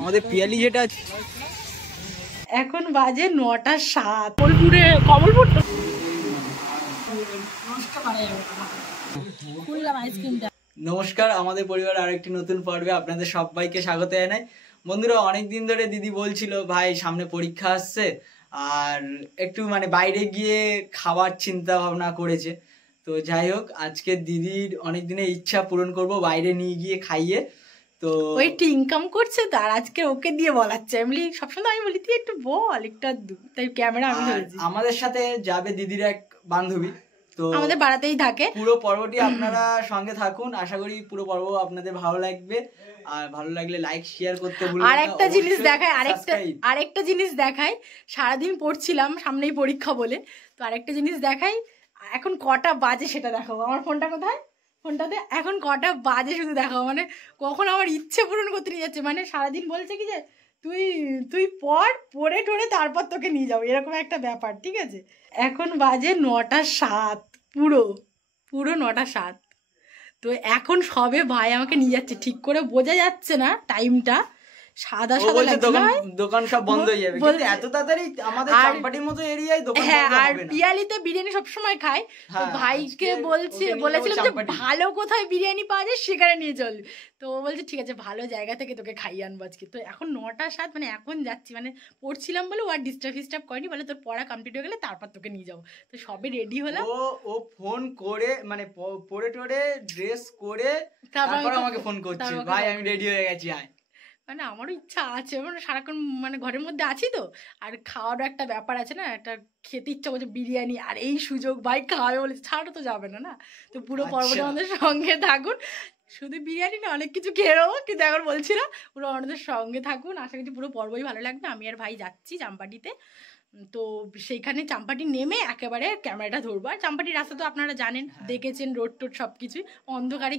আমাদের পিয়ালি যেটা এখন বাজে 9টা 7। কমলপুরে কমলপুর তো নমস্কার, আমাদের পরিবার আরেকটি নতুন পর্বে আপনাদের সবাইকে স্বাগত জানাই। বন্ধুরা, অনেকদিন ধরে দিদি বলছিল ভাই সামনে পরীক্ষা আসছে আর একটু বাইরে গিয়ে খাবার চিন্তা ভাবনা করেছে। তো যাই হোক, আজকে দিদির অনেক দিনের ইচ্ছা পূরণ করব, বাইরে নিয়ে গিয়ে খাইয়ে। তো ওই একটু ইনকাম করছে তার, আজকে ওকে দিয়ে বলাচ্ছে। আমি সবসময় আমি বলি তুই একটু বল একটা, তাই ক্যামেরা আমি ধরেছি। আমাদের সাথে যাবে দিদির এক বান্ধবী, তো আমাদের বাড়াতেই থাকে। পুরো পর্বটি আপনারা সঙ্গে থাকুন, আশা করি পুরো পর্ব আপনাদের ভালো লাগবে। আর ভালো লাগলে লাইক শেয়ার করতে ভুলবেন না। আরেকটা জিনিস দেখায়, আরেকটা জিনিস দেখায়, সারাদিন পড়ছিলাম সামনেই পরীক্ষা বলে, তো আরেকটা জিনিস দেখাই। এখন কটা বাজে সেটা দেখাবো। আমার ফোনটা কোথায়? ফোনটাতে এখন কটা বাজে শুধু দেখাবো। কখন আমার ইচ্ছে পূরণ করতে নিয়ে যাচ্ছে। সারাদিন বলছে কি যে তুই পড়ে টোড়ে তারপর তোকে নিয়ে যাবো, এরকম একটা ব্যাপার। ঠিক আছে, এখন বাজে 9টা 7, পুরো 9টা 7। তো এখন সবে ভাই আমাকে নিয়ে যাচ্ছে, ঠিক করে বোঝা যাচ্ছে না টাইমটা। সাদা সাদা দোকান সব বন্ধ হয়ে যাবে, কিন্তু এত তাড়াতাড়ি আমাদের চাম্পাটির মতো এরিয়ায় দোকান বন্ধ হবে না। আর পিয়ালিতে বিরিয়ানি সব সময় খায়, তো ভাইকে বলেছিলাম যে ভালো কোথায় বিরিয়ানি পাওয়া যায় সেখানে নিয়ে চল। তো ও বলছে ঠিক আছে, ভালো জায়গা থেকে তোকে খাইয়ে আনবো আজকে। তো এখন 9টা 7, এখন যাচ্ছি। পড়ছিলাম বলে ও আর ডিস্টার্ব করেনি, বলে তোর পড়া কমপ্লিট হয়ে গেলে তারপর তোকে নিয়ে যাবো। তো সবে রেডি হলাম। ও ফোন করে পড়ে টোড়ে ড্রেস করে তারপর আমাকে ফোন করছে, ভাই আমি রেডি হয়ে গেছি আয়। আমারও ইচ্ছা আছে, সারাক্ষণ ঘরের মধ্যে আছি তো, আর খাওয়ারও একটা ব্যাপার আছে না, একটা খেতে ইচ্ছা করছে বিরিয়ানি। আর এই সুযোগ ভাই খাওয়াবে বলেছে, ছাড়া তো যাবে না। তো পুরো পর্বটা আমাদের সঙ্গে থাকুন। শুধু বিরিয়ানি না, অনেক কিছু খেয়ে নেবো, কিন্তু এখন বলছি না। পুরো আমাদের সঙ্গে থাকুন, আশা করি পুরো পর্বই ভালো লাগবে। আমি আর ভাই যাচ্ছি চাম্পাটিতে। তো সেইখানে চাম্পাটি নেমে একেবারে ক্যামেরাটা ধরবো। আর চাম্পাটির রাস্তা তো আপনারা জানেন, দেখেছেন, রোড টোড সব কিছুই। অন্ধকারে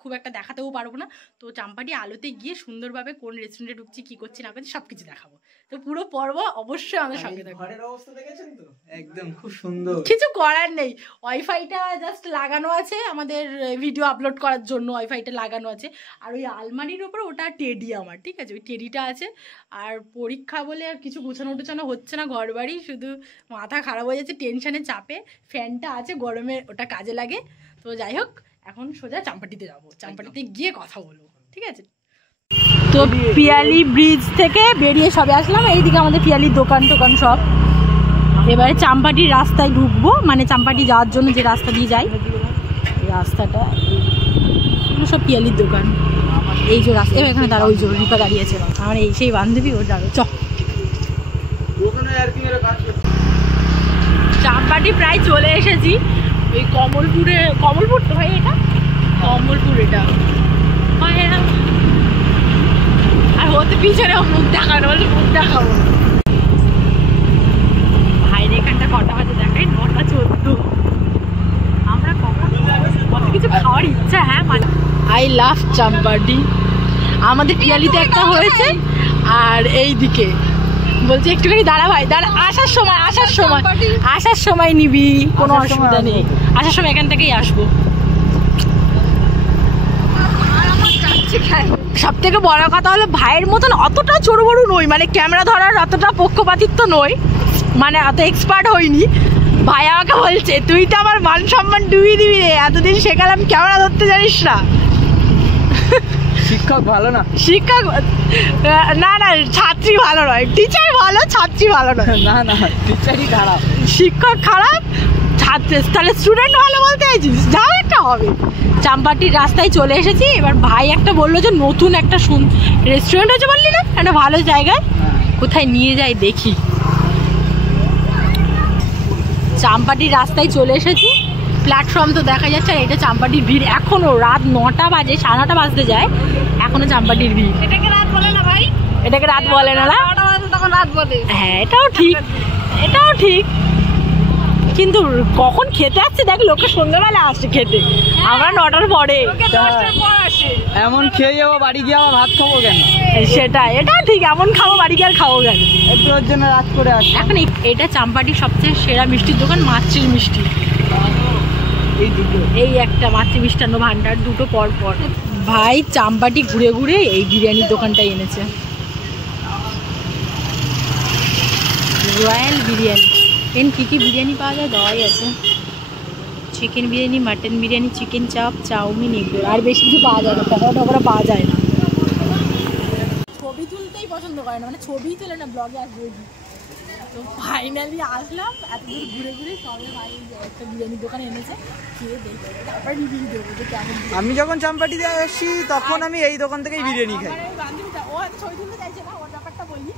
খুব একটা দেখাতেও পারবো না। তো চাম্পাটি আলোতে গিয়ে সুন্দরভাবে কোন রেস্টুরেন্টে ঢুকছি, কি করছি না করছি সবকিছু দেখাবো। তো পুরো পর্ব অবশ্যই আমাদের সঙ্গে থাকবে। ঘরের অবস্থা দেখেছেন তো, একদম খুব সুন্দর। কিছু করার নেই, ওয়াইফাইটা জাস্ট লাগানো আছে আমাদের ভিডিও আপলোড করার জন্য, ওয়াইফাইটা লাগানো আছে। আর ওই আলমারির ওপর ওটা টেডি আমার, ঠিক আছে, ওই টেডিটা আছে। আর পরীক্ষা বলে আর কিছু গোছানো টোছানো হচ্ছে না ঘর বাড়ি, শুধু মাথা খারাপ হয়ে যাচ্ছে টেনশনের চাপে। ফ্যানটা আছে গরমে, ওটা কাজে লাগে। তো যাই হোক, এখন সোজা চাম্পাটিতে যাবো, চাম্পাটিতে গিয়ে কথা বলবো, ঠিক আছে। তো পিয়ালি ব্রিজ থেকে বেরিয়ে সবে আসলাম, এইদিকে আমাদের পিয়ালির দোকান টোকান সব। এবারে চাম্পাটির রাস্তায় ঢুকবো, চাম্পাটি যাওয়ার জন্য যে রাস্তা দিয়ে যাই, এই রাস্তাটা সব পিয়ালির দোকান। এই যে রাস্তা, এখানে দাঁড়া, ওই যে রিপা দাঁড়িয়েছে, আমার এই সেই বান্ধবী, ওর যাবে। চাম্পাটি প্রায় চলে এসেছি। ওই কমলপুর তো ভাই, এটা কমলপুর, এটা আর ওতে পিছনে মুখ দেখানো, বলে মুখ দেখাবো ভাইরে। এখানটা কটা বাজে দেখাই, 9টা 14। আমরা কত কিছু খাওয়ার ইচ্ছা। হ্যাঁ, আই লাভ চাম্পাটি। আমাদের পিয়ালিতে একটা হয়েছে, আর এই দিকে বলছে একটুখানি দাঁড়া ভাই, দাঁড়া, আসার সময় নিবি, কোনো অসুবিধা নেই। আসার সময় এখান থেকেই আসবো। সব থেকে বড় কথা হলো, ভাইয়ের মতন অতটা ছোট বড় নই, ক্যামেরা ধরার অতটা পক্ষপাতিত্ব নই, অত এক্সপার্ট হইনি। ভাই আমাকে বলছে তুই তো আমার মান সম্মান ডুবিয়ে দিবি রে, এতদিন শেখালাম ক্যামেরা ধরতে জানিস না। শিক্ষক ভালো না, না ছাত্রী ভালো নয়, টিচার ভালো, ছাত্রী ভালো নয়। না টিচারই খারাপ, শিক্ষক খারাপ, তাহলে স্টুডেন্ট ভালো বলতে চাইছিস? যাও, একটা হবে। চাম্পাটির রাস্তায় চলে এসেছি। এবার ভাই একটা বললো যে নতুন একটা রেস্টুরেন্ট হয়েছে, বললি না, একটা ভালো জায়গায়, কোথায় নিয়ে যাই দেখি। চাম্পাটির রাস্তায় চলে এসেছি, প্ল্যাটফর্ম তো দেখা যাচ্ছে। আর এটা চাম্পাটির ভিড়, এখনো রাত 9টা বাজে, 9:30 বাজতে যায়, এখনো চাম্পাটির ভিড়। এটাকে রাত বলে না ভাই, এটাকে রাত বলে না, তখন রাত বলে। হ্যাঁ, এটাও ঠিক, কিন্তু কখন খেতে আসছে দেখ, লোকে সন্ধ্যাবেলা আসছে খেতে, আমরা 9টার পরে। এমন খেয়ে যাবো, বাড়ি গিয়ে আবার ভাত খাবো কেন? এটাও ঠিক, এমন খাবো, বাড়ি গিয়ে আর খাবো কেন? একটু ওর জন্য রাত করে আসি। এখন এটা চাম্পাটির সবচেয়ে সেরা মিষ্টির দোকান, মাতৃর মিষ্টি। এই একটা মাতৃ মিষ্টান্ন ভান্ডার, দুটো পর পর। ভাই চাম্পাটি ঘুরে ঘুরে এই বিরিয়ানির দোকানটা এনেছে, রয়্যাল বিরিয়ানি। এন কী কী বিরিয়ানি পাওয়া যায় দেওয়াই আছে, chicken biryani, mutton biryani, chicken চাপ, চাউমিন, এগুলো আর বেশি কিছু পাওয়া যায় না, পকোড়া টকোড়া পাওয়া যায় না। ছবি তুলতেই পছন্দ করে না, মানে ছবিই তোলে না, ব্লগে আসবে। তো ফাইনালি আসলাম, এত দূর ঘুরে ঘুরে সবে ভাই একটা বিরিয়ানির দোকান এনেছে, খেয়ে দেখি তারপর রিভিউ দেবো যে কেমন। আমি যখন চাম্পাটিতে আসি তখন আমি এই দোকান থেকেই বিরিয়ানি খাই। বান্ধবীটা ও ছবি তুলতে চাইছে না, ওর ব্যাপারটা বলি।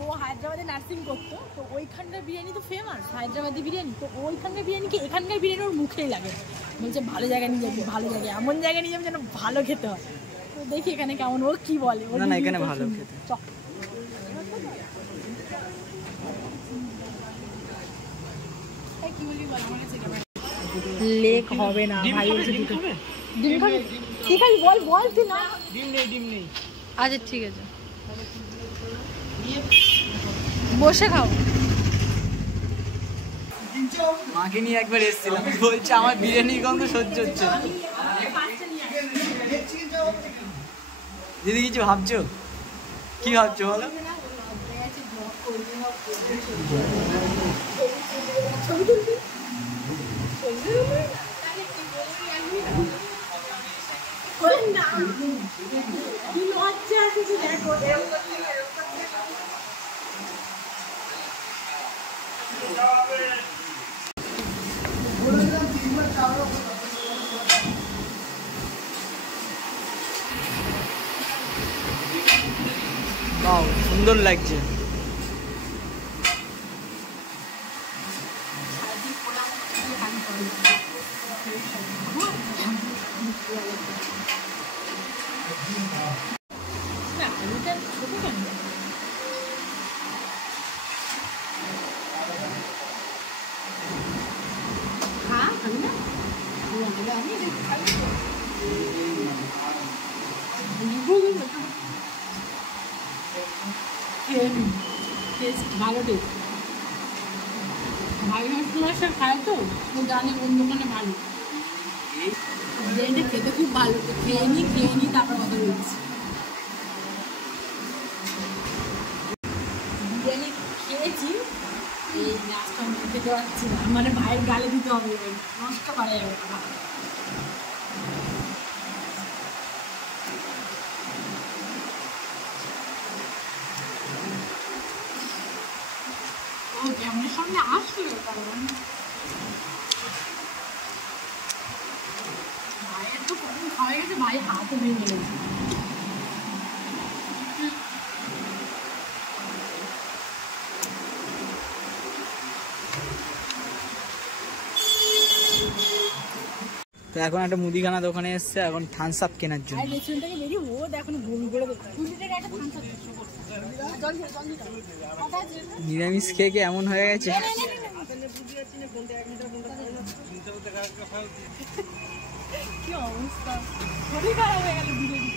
ও হায়দ্রাবাদে নার্সিং করতো, তো ওইখানকার বিরিয়ানি তো ফেমাস, হায়দ্রাবাদি বিরিয়ানি। তো ওইখানকার বিরিয়ানিকে এখানকার বিরিয়ানি ওর মুখেই লাগে, বলছে ভালো জায়গায় নিয়ে যাবি, ভালো জায়গায়, এমন জায়গায় নিয়ে যাবি যেন ভালো খেতে হয়। তো দেখি এখানে কেমন, ও কি বলে। না না, এখানে ভালো খেতে। লেক হবে না ভাই, ডিম খাবি? কি খাবি বল, বল তুই। না ডিম নেই। আচ্ছা ঠিক আছে, বসে খাও। মাকে নিয়ে একবার এসেছিলাম, বলছে আমার বিরিয়ানির গন্ধ সহ্য হচ্ছে না। দিদি কিছু ভাবছো? কি ভাবছো বলো? বাহ, সুন্দর লাগছে। ভালো টেস্ট, ভাই মাস্টার খায় তো ও জানে কোন দোকানে ভালো। বিরিয়ানিটা খেতে খুব ভালো, তো খেয়ে নি তারপর কথা বলছি। বিরিয়ানি খেয়েছি, এই নাস্তা আমি খেতে পারছি না, মানে ভাইয়ের গালে দিতে হবে, নষ্ট করা যাবে না। ক্যামেরার সামনে আসলো ভাইয়ের তো কখন খাওয়া গেছে, ভাই হাতও ভেঙে গেছে। তো এখন একটা মুদিখানা দোকানে এসছে, এখন থামস আপ কেনার জন্য। রেস্টুরেন্ট থেকে বেরিয়ে ও এখন বমি করে দেবে, নিরামিষ খেয়ে খেয়ে এমন হয়ে গেছে। কি অবস্থা, শরীর খারাপ হয়ে গেল বিরিয়ানি।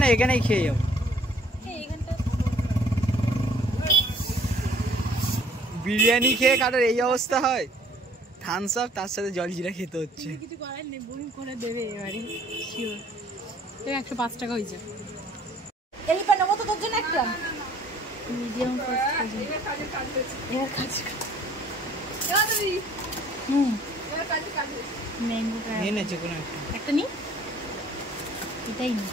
না এখানেই খেয়ে যাবো। বিরিয়ানি খেয়ে কারোর এই অবস্থা হয়, থামস আপ তার সাথে জলজিরা খেতে হচ্ছে। কিছু করার নেই, বমি করে দেবে এবারে শিওর। 105 টাকা হয়েছে। এই পা নেবো তো তোর জন্য একটা মিডিয়াম ফাস্ট কাজে এর কাছে। ম্যাঙ্গো নিয়ে নেছে কোনো একটা নি, এটাই নি।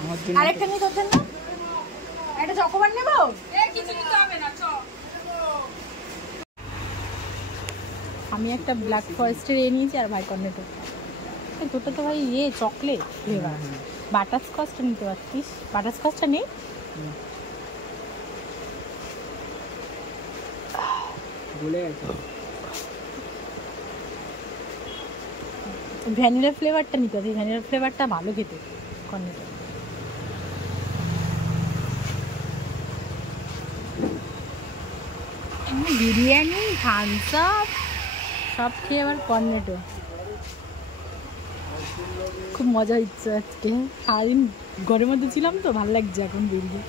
আমার জন্য আরেকটা নি তোর জন্য, একটা চকোবার নেবো। কিছু নিতে হবে না, আমি একটা ব্ল্যাক ফরেস্টের নিয়েছি আর ভাই কর্নেটো। দুটো তো ভাই চকলেট ফ্লেভার, বাটারস্কচটা নিতে পারতিস, বাটারস্কচটা নেই। ভ্যানিলা ফ্লেভারটা নিতে পারতিস, ভ্যানিলা ফ্লেভারটা ভালো খেতে কর্নেটো। বিরিয়ানি, থামস আপ সব খেয়ে আবার কর্নেটো। খুব মজা হচ্ছে আজকে, সারাদিন ঘরের মধ্যে ছিলাম তো, ভালো লাগছে এখন বেরিয়ে।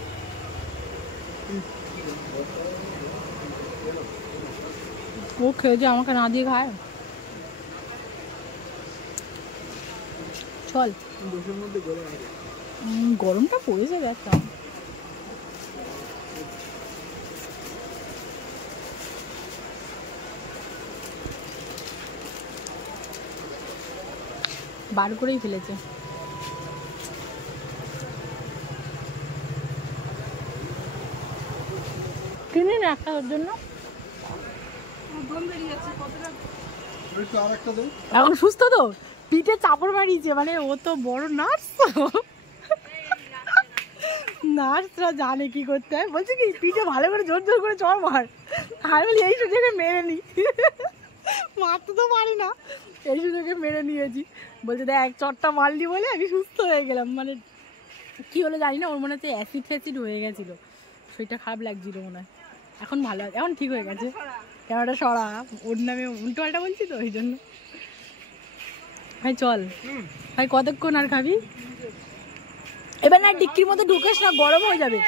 ও খেয়েছে, আমাকে না দিয়ে খায়। চল, গরমটা পড়েছে দেখ। বার করেই ফেলেছে। কিনে না একটা ওর জন্য। এখন সুস্থ তো, পিঠে চাপড় মারিয়েছে, মানে ও তো বড় নার্স, নার্সরা জানে কি করতে হয়। বলছে কি পিঠে ভালো করে জোর জোর করে চড় মার। আর বলি এই সুযোগে মেরে নি, মারতে তো পারি না, এই সুযোগে মেরে নিয়েছি। বলছে দেখ এক চটটা মারলি বলে আমি সুস্থ হয়ে গেলাম। মানে কি হলো জানি না, ওর মনে হচ্ছে অ্যাসিড ফ্যাসিড হয়ে গেছিলো, শরীরটা খারাপ লাগছিল মনে হয়। এখন ভালো আছে, এখন ঠিক হয়ে গেছে। ক্যামেরাটা সরা, ওর নামে উল্টো পাল্টা বলছি তো ওই জন্য। ভাই চল ভাই, কতক্ষণ আর খাবি? এবার না ডিক্কির মধ্যে ঢুকাস না, গরম হয়ে যাবে।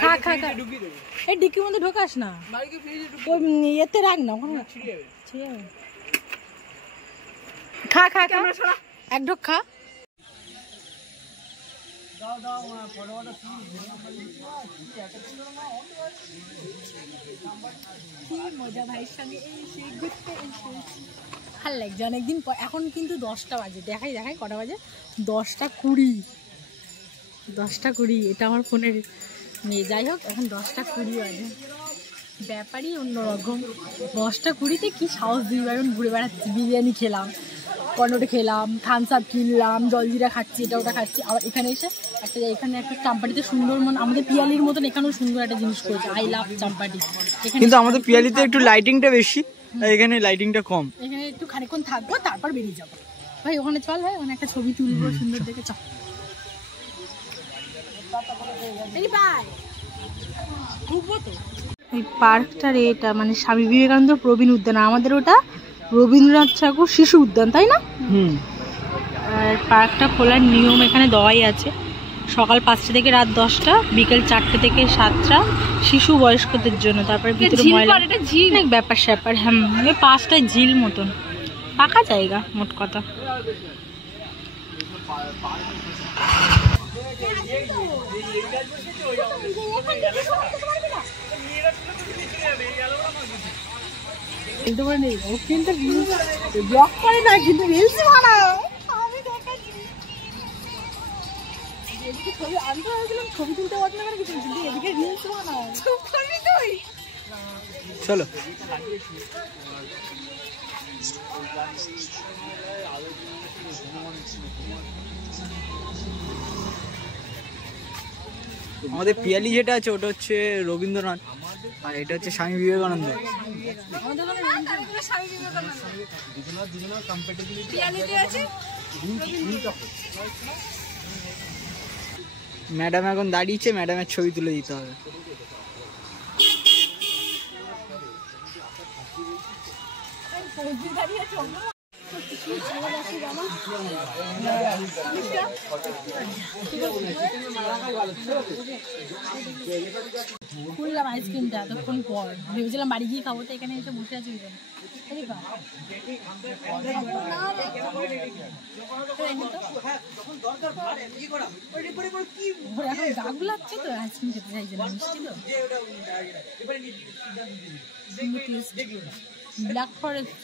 খা খা খা, এই ডিক্কির মধ্যে ঢোকাস না, এতে রাখ না, ওখানে খা খা খা, এক ঢোক খা। ভাল লাগছে অনেকদিন পর। এখন কিন্তু 10টা বাজে, দেখাই কটা বাজে, 10টা 20, 10টা 20। এটা আমার ফোনের নিয়ে, যাই হোক এখন 10টা 20 বাজে। ব্যাপারই অন্যরকম। 10টা 20-তে কি সাহস দিই, এখন ঘুরে বেড়াচ্ছি, বিরিয়ানি খেলাম, কর্নটে খেলাম, থামস আপ কিনলাম, জলজিরা খাচ্ছি, এটা ওটা খাচ্ছি। আবার এখানে এসে এখানে একটা চাম্পাটিতে সুন্দর, আমাদের পিয়ালির মতন এখানেও সুন্দর একটা জিনিস করেছে, আই লাভ চাম্পাটি। কিন্তু আমাদের পিয়ালিতে একটু লাইটিংটা বেশি, এখানে লাইটিংটা কম। এখানে একটু খানিকক্ষণ থাকবো, তারপর বেরিয়ে যাবো। ভাই ওখানে চল, ভাই ওখানে একটা ছবি তুলবো সুন্দর দেখে, চল। এই পার্কটার এটা মানে স্বামী বিবেকানন্দ প্রবীণ উদ্যান, আমাদের ওটা রবীন্দ্রনাথ ঠাকুর শিশু উদ্যান, তাই না? আর পার্কটা খোলার নিয়ম এখানে দেওয়াই আছে, সকাল 5টা থেকে রাত 10টা, বিকেল 4টে থেকে 7টা, শিশু বয়স্কদের জন্য। তারপরে ভিতরে ময়লা অনেক ব্যাপার স্যাপার। হ্যাঁ, 5টায় ঝিল মতন, ফাঁকা জায়গা মোট কথা। ব্লগ করে না, কিন্তু রিলস বানায়। এদিকে ছবি আনতে হয়েছিলাম, ছবি তুলতে পারছি না, কিন্তু এদিকে রিলস বানায়। চলো আমাদের পিয়ালি যেটা আছে ওটা হচ্ছে রবীন্দ্রনাথ, আর এটা হচ্ছে স্বামী বিবেকানন্দ। ম্যাডাম এখন দাঁড়িয়েছে, ম্যাডামের ছবি তুলে দিতে হবে। খুললাম আইসক্রিমটা এতক্ষণ পর, ভেবেছিলাম বাড়ি গিয়ে খাবো, তো এখানে এসে বসে আছি। গা গুলাচ্ছে তো, আইসক্রিম খেতে চাইছে না, মিষ্টি তো। ব্ল্যাক ফরেস্ট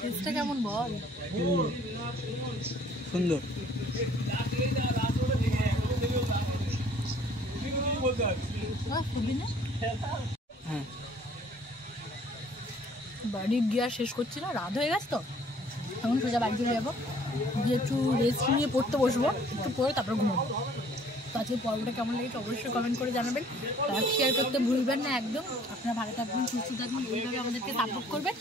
টেস্টটা কেমন বল? সুন্দর। হ্যাঁ, বাড়ি গিয়ে শেষ করছি না, রাত হয়ে গেছে তো, এখন সোজা বাড়ি চলে যাবো, গিয়ে একটু রেস্ট নিয়ে পড়তে বসবো, একটু পরে তারপর ঘুমাবো। তো আজকে পর্বটা কেমন লেগেছে অবশ্যই কমেন্ট করে জানাবেন, আর শেয়ার করতে ভুলবেন না একদম। আপনারা ভালো থাকবেন, সুস্থ থাকবেন, এইভাবে আমাদেরকে সাপোর্ট করবেন,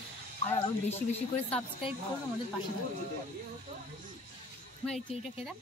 আর আরও বেশি বেশি করে সাবস্ক্রাইব করুন, আমাদের পাশে থাকবেন। ভাই চিড়িটা খেয়ে দেখ।